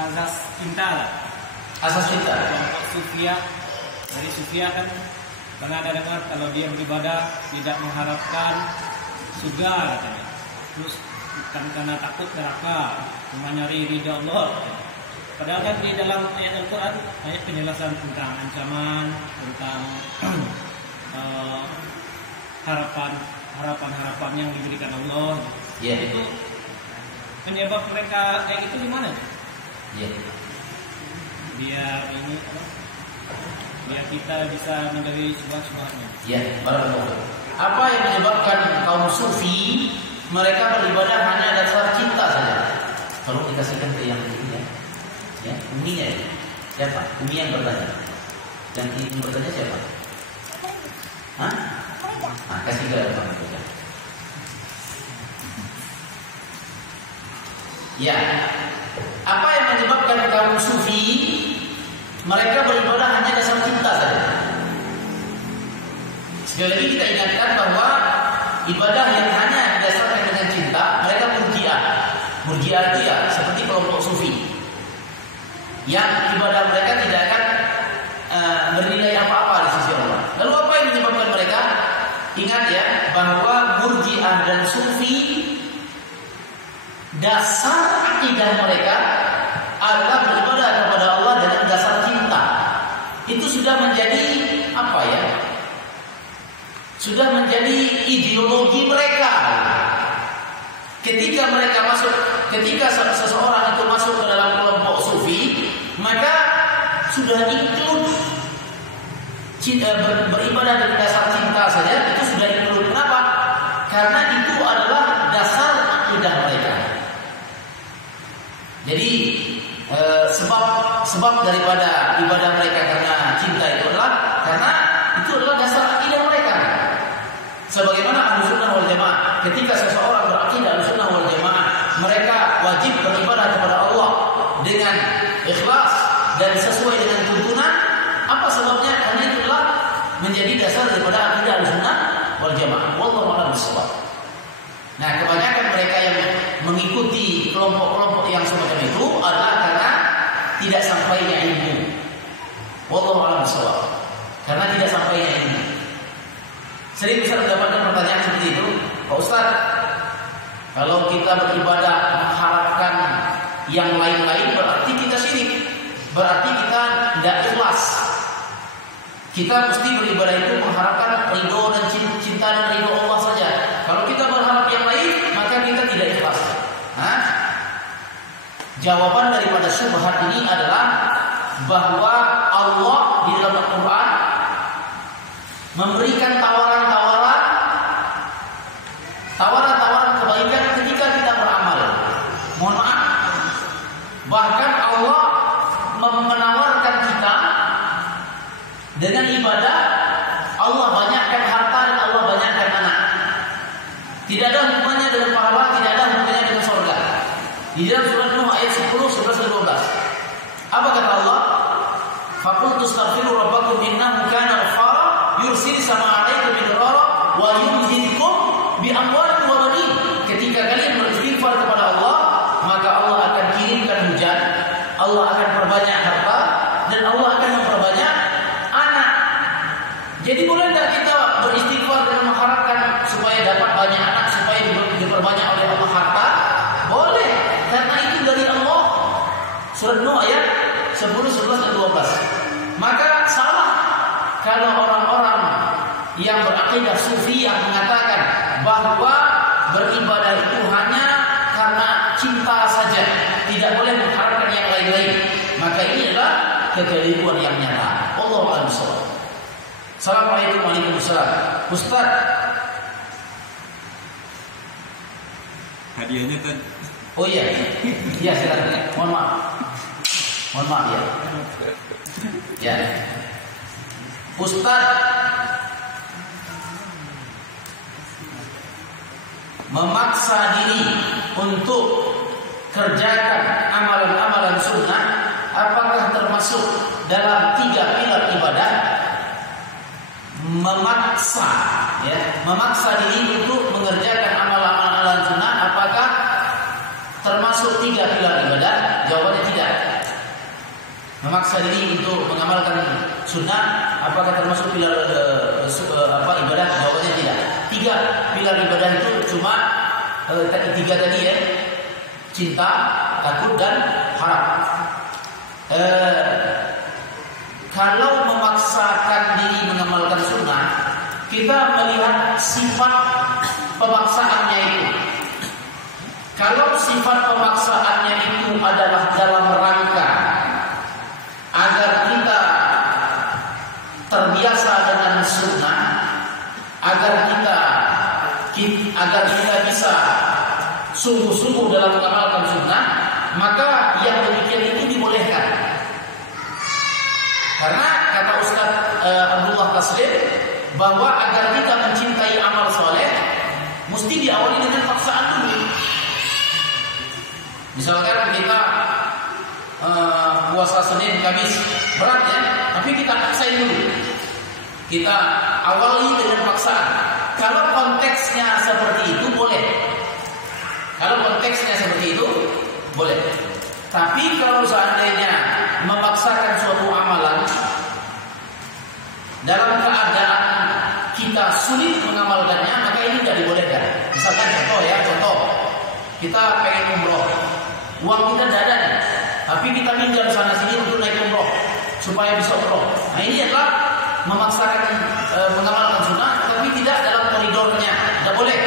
azas cinta lah. Asas cinta. Kelompok Sufia, dari Sufia kan pernah ada dengar kalau dia beribadah tidak mengharapkan surga katanya. Terus bukan karena takut neraka, cuma nyari ridha Allah. Padahal kan di dalam ayat Al-Quran banyak penjelasan tentang ancaman, tentang harapan yang diberikan Allah. Ya. Itu penyebab mereka kayak gitu gimana? Ya. Biar kita bisa menjadi subhan-subhannya. Ya, barakallahu. Apa yang menyebabkan kaum sufi mereka beribadah hanya dasar cinta saja? Kalau dikasihkan ke yang ini ya, uminya ya. Siapa? Umi yang bertanya. Yang ingin bertanya siapa? Hah? Kasih ke depan saja. Ya. Apa yang menyebabkan kaum sufi mereka beribadah hanya dasar cinta saja? Sekali lagi kita ingatkan bahwa ibadah yang hanya didasarkan dengan cinta, mereka murji'ah. Murji'ah itu ya seperti kelompok sufi yang ibadah mereka tidak akan bernilai apa-apa di sisi Allah. Lalu apa yang menyebabkan mereka? Ingat ya bahwa murji'ah dan sufi dasar akidah mereka adalah beribadah kepada Allah dengan dasar cinta. Itu sudah menjadi apa ya? Sudah menjadi ideologi mereka. Ketika seseorang itu masuk ke dalam kelompok sufi, maka sudah include beribadah dengan dasar cinta saja, itu sudah include. Kenapa? Karena itu adalah dasar akidah mereka. Jadi sebab daripada ibadah mereka karena cinta itu adalah karena itu adalah dasar akidah mereka. Sebagaimana Ahlussunnah wal Jamaah, ketika seseorang berakidah Ahlussunnah wal Jamaah, mereka wajib beribadah kepada Allah dengan ikhlas dan sesuai dengan tuntunan. Apa sebabnya? Karena itu adalah menjadi dasar daripada akidah Ahlussunnah wal Jamaah. Wallahu a'lam bishawab. Nah, kebanyakan mereka yang mengikuti kelompok-kelompok yang semacam itu adalah karena tidak sampainya ilmu. Wallahu a'lam bishawab. Karena tidak sampainya ilmu. Sering bisa mendapatkan pertanyaan seperti itu, Pak Ustaz, kalau kita beribadah mengharapkan yang lain-lain berarti kita syirik, berarti kita tidak ikhlas. Kita mesti beribadah itu mengharapkan ridho dan cinta dan ridho Allah saja. Kalau kita berharap yang lain, maka kita tidak ikhlas. Jawaban daripada syubhat ini adalah bahwa Allah di dalam Al-Quran memberikan tawaran kebaikan ketika kita beramal. Mohon maaf, bahkan Allah menawarkan kita dengan ibadah Allah banyakkan harta dan Allah banyakkan anak. Tidak ada hubungannya dengan pahala, tidak ada hubungannya dengan surga. Di dalam surat Nuh ayat 10, 11 dan 12. Apa kata Allah? Faqultu astaghfiru rabbakum innahu kana ghaffara yursilis sama 'alaikum bidrara wa yumdidkum bi amwalin wa banin. Ketika kalian beristighfar kepada Allah, maka Allah akan kirimkan hujan, Allah akan perbanyak harta, dan Allah akan memperbanyak anak. Jadi boleh tidak kita beristighfar dengan mengharapkan supaya dapat banyak anak, supaya diperbanyak oleh Allah harta? Boleh, karena itu dari Allah. Surat Nuh ayat 10, 11 dan 12. Maka salah kalau orang-orang yang berakidah sufi yang mengatakan bahwa beribadah itu hanya karena cinta saja, tidak boleh mengharapkan yang lain-lain. Maka ini adalah kekeliruan yang nyata. Wallahu a'lam bishawab. Assalamualaikum warahmatullahi wabarakatuh. Ustaz, hadiahnya kan? oh iya, iya silakan. Mohon maaf ya. Ya, Ustaz, memaksa diri untuk kerjakan amalan-amalan sunnah, apakah termasuk dalam 3 pilar ibadah? Memaksa diri untuk mengerjakan amalan-amalan sunnah, apakah termasuk 3 pilar ibadah? Jawabannya tidak. Memaksa diri untuk mengamalkan sunnah, apakah termasuk pilar ibadah? Jawabannya tidak. 3 pilar ibadah itu cuma 3 tadi ya: cinta, takut, dan harap. Kalau memaksakan diri mengamalkan sunnah, kita melihat sifat pemaksaannya itu. Kalau sifat pemaksaannya itu adalah dalam rangka agar kita terbiasa dengan sunnah, agar kita bisa sungguh-sungguh dalam mengamalkan sunnah, maka yang demikian itu dibolehkan. Karena kata Ustaz Abdullah Taslim bahwa agar kita mencintai amal soleh mesti diawali dengan paksaan dulu. Misalkan kita puasa Senin Kamis berat ya, tapi kita paksain dulu. Kita awali dengan paksaan. Kalau konteksnya seperti itu boleh. Kalau konteksnya seperti itu boleh. Tapi kalau seandainya memaksakan suatu amalan dalam keadaan kita sulit mengamalkannya, maka ini tidak dibolehkan. Misalkan contoh, kita pengen umroh, uang kita tidak ada nih, tapi kita pinjam sana sini untuk naik umroh supaya bisa umroh. Nah ini adalah memaksakan mengamalkan sunnah, tapi tidak dalam koridornya, tidak boleh.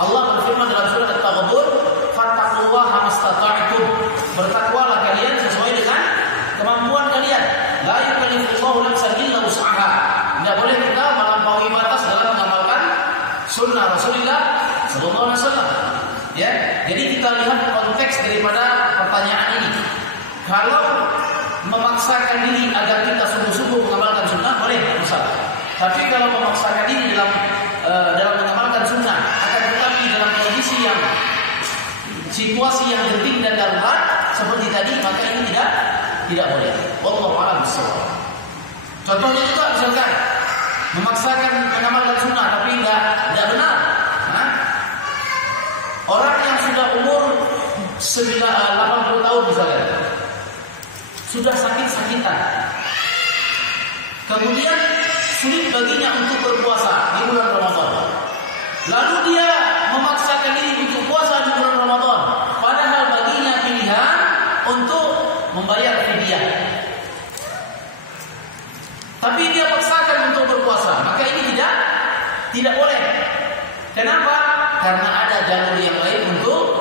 Allah berfirman dalam surat At-Taghabun, fattaqullaha mastata'tum. Bertakwalah kalian sesuai dengan kemampuan kalian. La yukallifullahu nafsan illa wus'aha. Tidak boleh kita melampaui batas dalam mengamalkan sunnah Rasulullah sallallahu alaihi wasallam. Ya, jadi kita lihat konteks daripada pertanyaan ini. Kalau memaksakan diri agar kita sungguh-sungguh mengamalkan sunnah boleh, masalah. Tapi kalau memaksakan diri dalam mengamalkan sunnah, akan tetapi dalam kondisi yang situasi yang genting dan darurat seperti tadi, maka ini tidak boleh. Wallahu a'lam bishawab. Contohnya juga misalkan memaksakan mengamalkan sunnah tapi tidak benar. Orang yang sudah umur 80 tahun misalnya, sudah sakit-sakitan, kemudian sulit baginya untuk berpuasa di bulan Ramadan, lalu dia memaksakan diri untuk puasa di bulan Ramadan, padahal baginya pilihan untuk membayar fidyah, tapi dia paksakan untuk berpuasa, maka ini tidak boleh. Kenapa? Karena ada jalur yang lain untuk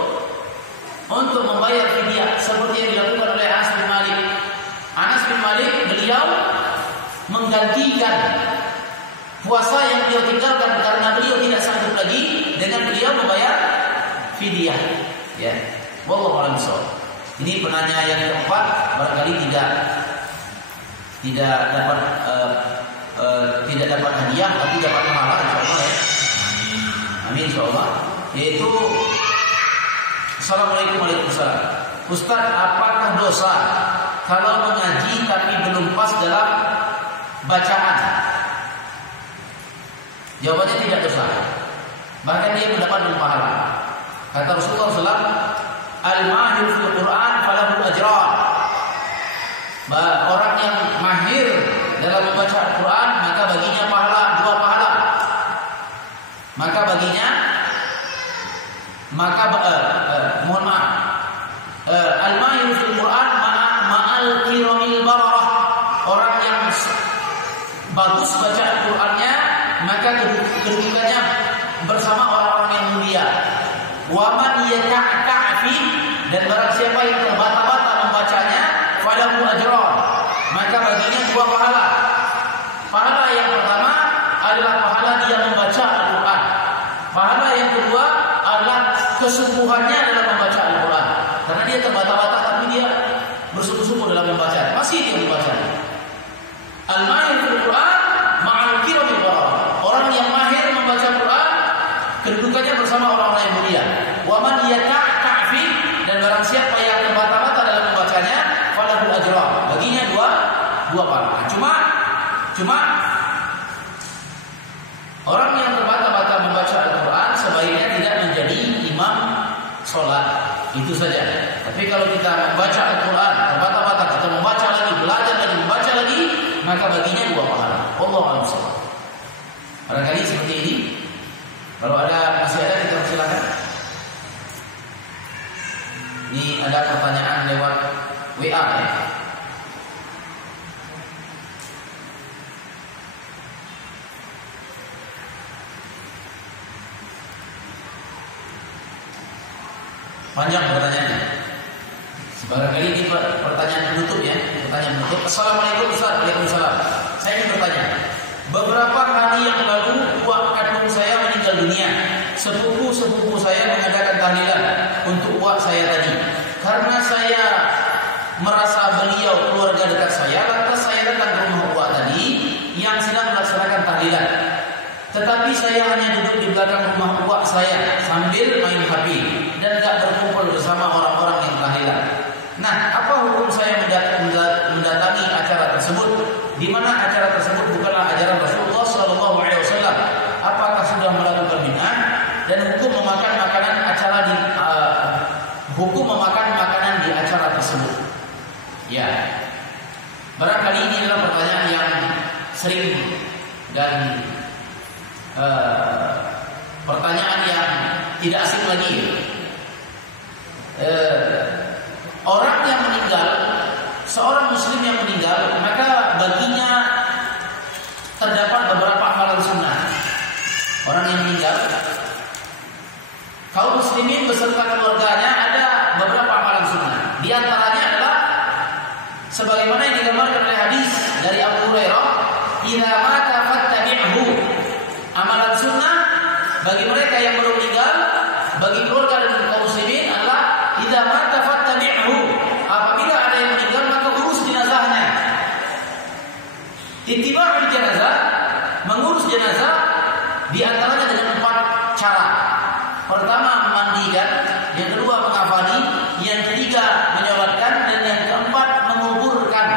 membayar fidyah, seperti yang dilakukan oleh Anas bin Malik. Anas bin Malik, beliau menggantikan puasa yang beliau tinggalkan karena beliau tidak sanggup lagi dengan beliau membayar fidyah. Ya, wallahu a'lam bishawab. Ini penanya yang keempat barangkali tidak dapat tidak dapat hadiah tapi dapat pahala insyaallah ya. Amin insyaallah. Yaitu Assalamualaikum warahmatullahi wabarakatuh. Ustaz, apakah dosa kalau mengaji tapi belum pas dalam bacaan? Jawabannya tidak dosa. Bahkan dia mendapat pahala. Kata Rasulullah SAW, al-mahir fil Quran falahu ajran. Orang yang mahir dalam membaca Al-Quran maka baginya pahala, 2 pahala. Maka baginya mohon maaf. Al-mahir fil Quran ma'al kiramil bararah. Orang yang bagus baca Al-Qur'annya maka kedudukannya bersama orang-orang yang mulia. Wa man yata'afi, dan barang siapa yang terbata-bata membacanya falahu ajran, maka baginya 2 pahala. Pahala yang pertama adalah pahala dia membaca Al-Qur'an. Pahala yang kedua adalah kesungguhannya dalam membaca Al-Qur'an. Karena dia terbata-bata tapi dia bersungguh-sungguh dalam membaca. Masih dia membaca. Al-mahir fil Qur'an ma'al kiramil bararah. Orang yang mahir membaca Quran kedudukannya bersama orang-orang yang mulia. Wa man yata'afi, dan barang siapa yang terbata-bata dalam membacanya falahu ajran, baginya 2 pahala. Cuma orang yang terbata-bata membaca Al-Qur'an sebaiknya tidak menjadi imam sholat. Itu saja. Tapi kalau kita membaca Al-Qur'an terbata-bata, kita membaca lagi, belajar lagi, membaca lagi, maka baginya 2 pahala. Wallahu a'lam. Barangkali seperti ini. Kalau masih ada kita silakan. Ini ada pertanyaan lewat WA ya. Panjang pertanyaannya. Barangkali ini pertanyaan penutup ya. Pertanyaan penutup. Assalamualaikum Ustaz. Waalaikumsalam. Saya ingin bertanya. Beberapa hari yang lalu uak kandung saya meninggal dunia. Sepupu-sepupu saya mengadakan tahlilan untuk uak saya tadi. Karena saya merasa beliau keluarga dekat saya, lantas saya datang ke rumah uak tadi yang sedang melaksanakan tahlilan. Tetapi saya hanya duduk di belakang rumah uak saya sambil main HP dan tidak berkumpul bersama orang-orang yang tahlilan. Nah, apa hukum saya mendatangi acara tersebut, di mana acara tersebut bukanlah ajaran Rasulullah SAW? Apakah sudah melakukan bid'ah? Dan hukum memakan makanan di acara tersebut? Ya, barangkali ini adalah pertanyaan yang sering dan pertanyaan yang tidak asing lagi. Orang yang meninggal, seorang muslim yang meninggal, maka baginya terdapat beberapa amalan sunnah. Orang yang meninggal, kaum muslimin beserta keluarganya ada beberapa amalan sunnah. Di antaranya adalah sebagaimana yang digambarkan oleh hadis dari Abu Hurairah, "Idza mata fattabi'hu." Amalan sunnah bagi mereka yang baru meninggal, bagi keluarga dan kaum muslimin adalah idza mata fattabi'hu. Apabila ada yang meninggal maka urus jenazahnya. Ittiba'ul jenazah, mengurus jenazah di antaranya dengan 4 cara. Pertama, memandikan, yang kedua mengafani, yang ketiga menyolatkan, dan yang keempat menguburkan.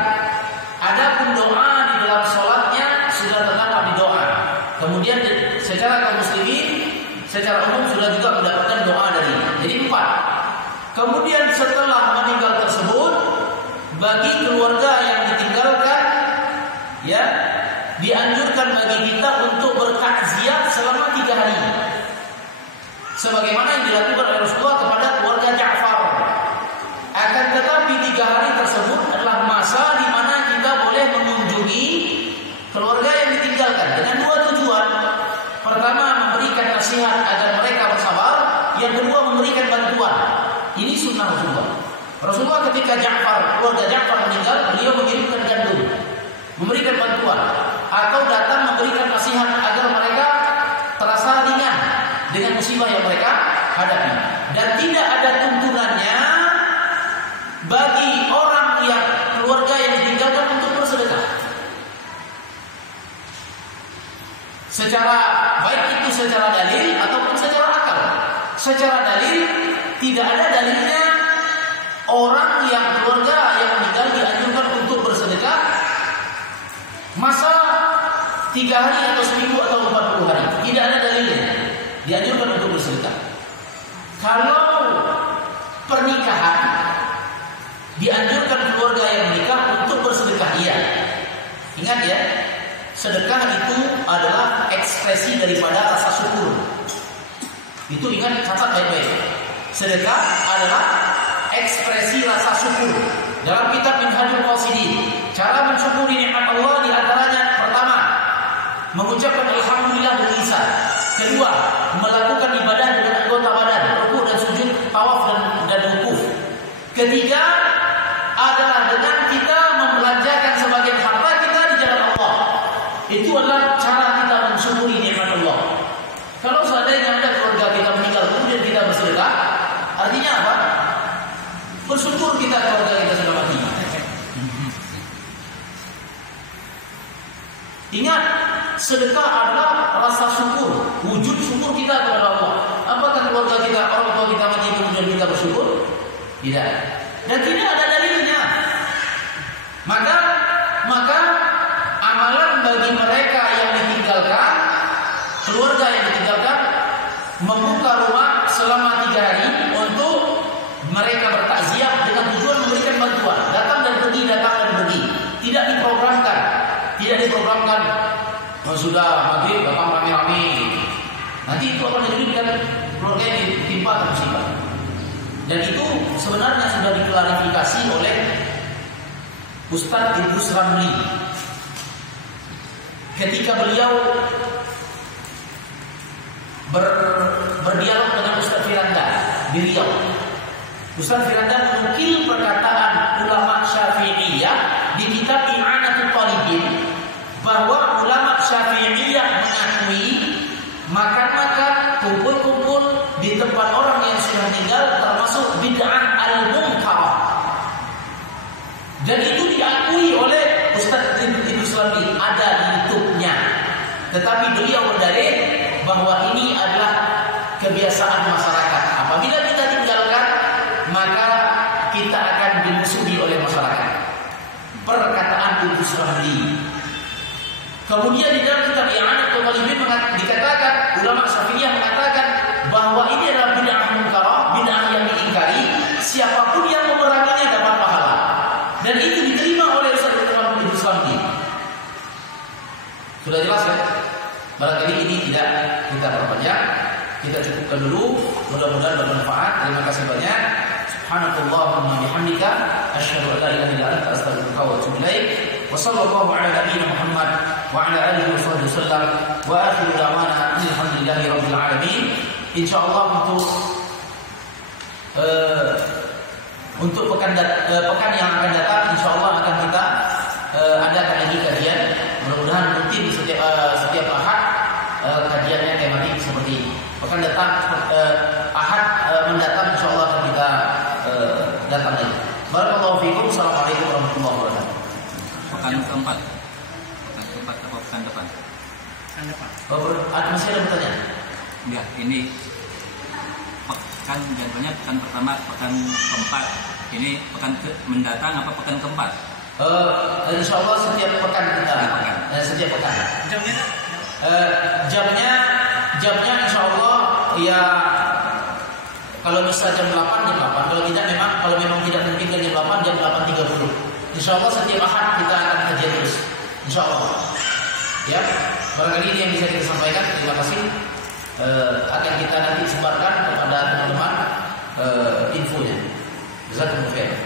Adapun doa di dalam sholatnya sudah terdapat di doa. Kemudian secara kaum muslimin secara umum sudah juga mendapatkan doa dari. Jadi 4. Kemudian setelah meninggal tersebut, bagi keluarga yang ditinggalkan, ya, dianjurkan bagi kita untuk bertakziah selama 3 hari. Sebagaimana yang dilakukan oleh Rasulullah kepada keluarga Ja'far. Akan tetapi 3 hari tersebut adalah masa di mana kita boleh mengunjungi keluarga yang ditinggalkan dengan 2 tujuan. Pertama, memberikan nasihat agar mereka bersabar. Yang kedua, memberikan bantuan. Ini sunnah Rasulullah. Rasulullah ketika keluarga Ja'far meninggal, beliau mengirimkan gandum, memberikan bantuan, atau datang memberikan nasihat agar mereka terasa ringan dengan musibah yang mereka hadapi. Dan tidak ada tuntunannya bagi orang yang keluarga yang ditinggalkan untuk bersedekah. Secara baik itu secara dalil ataupun secara akal. Secara dalil tidak ada dalilnya orang yang keluarga yang meninggal dianjurkan untuk bersedekah masa 3 hari atau seminggu atau 40 hari. Tidak ada dalilnya dianjurkan untuk bersedekah. Kalau pernikahan dianjurkan keluarga yang menikah untuk bersedekah, iya. Ingat ya, sedekah itu adalah ekspresi daripada rasa syukur. Itu ingat, catat baik-baik. Sedekah adalah ekspresi rasa syukur. Dalam kitab Minhajul Qasidin, cara mensyukuri nikmat Allah di antaranya pertama, mengucapkan alhamdulillah berlisan. Kedua, melakukan ibadah dengan anggota badan, rukuk dan sujud, tawaf dan wukuf. Ketiga adalah dengan kita membelanjakan sebagian harta kita di jalan Allah. Itu adalah cara kita mensyukuri nikmat Allah. Kalau seandainya ada keluarga kita meninggal kemudian kita bersedekah, artinya apa? Bersyukur kita keluarga kita sudah mati. Ingat, sedekah adalah rasa syukur, wujud syukur kita kepada Allah. Apakah keluarga kita, orang tua kita mati kemudian kita bersyukur? Tidak. Dan tidak ada dalilnya. Maka amalan bagi mereka yang ditinggalkan, keluarga yang ditinggalkan, membuka rumah selama 3 hari untuk mereka bertakziah dengan tujuan memberikan bantuan. Datang dan pergi, datang dan pergi. Tidak diprogramkan. Oh, sudah maghrib datang rame-rame. Nanti itu akan dijadikan keluarga yang ditimpa atau musibah. Dan itu sebenarnya sudah diklarifikasi oleh Ustaz Idrus Ramli ketika beliau berdialog dengan Ustaz Firanda di Riau. Ustaz Firanda menukil perkataan ulama Syafi'iyah di kitab I'anatul Talibin bahwa ulama Syafi'iyah mengakui makan-makan, kumpul-kumpul di tempat orang yang sudah meninggal termasuk bid'ah al-munkarah. Dan itu diakui oleh Ustaz Idrus Ramli, ada di YouTube-nya. Tetapi beliau berdalil bahwa ini adalah kebiasaan masyarakat. Apabila kita tinggalkan, maka kita akan dimusuhi oleh masyarakat. Perkataan Idrus Ramli. Kemudian di dalam kitab I'anatul Talibin dikatakan, ulama Syafi'iyah mengatakan bahwa ini adalah bid'ah munkarah, bid'ah yang diingkari. Siapapun yang memeranginya dapat pahala. Dan itu diterima oleh Ustaz Idrus Ramli. Sudah jelas kan? Barangkali ini tidak kita perpanjang. Kita cukupkan dulu. Mudah-mudahan bermanfaat. Terima kasih banyak. Subhanallahumma bihamdika asyhadu an la ilaha illa anta astaghfiruka wa atubu ilaik. Wa sallallahu ala nabiyyina Muhammad wa ala alihi wa sahbihi wasallam. Wa akhiru da'wana alhamdulillahi rabbil alamin. Insyaallah untuk pekan yang akan datang insyaallah akan kita adakan lagi kajian. Mudah-mudahan rutin setiap Ahad kajiannya tematik seperti ini. Pekan datang Ahad mendatang insyaallah akan kita datang lagi. Barakallahu fiikum. Assalamualaikum warahmatullahi wabarakatuh. Pekan keempat atau pekan depan? Pekan depan. Masih ada pertanyaan? Enggak, ini pekan jadwalnya pekan pertama, pekan keempat. Ini pekan mendatang apa pekan keempat? Insyaallah setiap pekan kita. Setiap pekan. Jamnya insyaallah ya kalau bisa jam 8 jam 8. Kalau memang tidak mungkin jam 8 jam 8.30. Insyaallah setiap Ahad kita akan kajian terus. Insyaallah. Ya, barangkali ini yang bisa kita sampaikan. Terima kasih. Akan kita nanti sebarkan kepada teman-teman infonya. Jazakumullah khairan.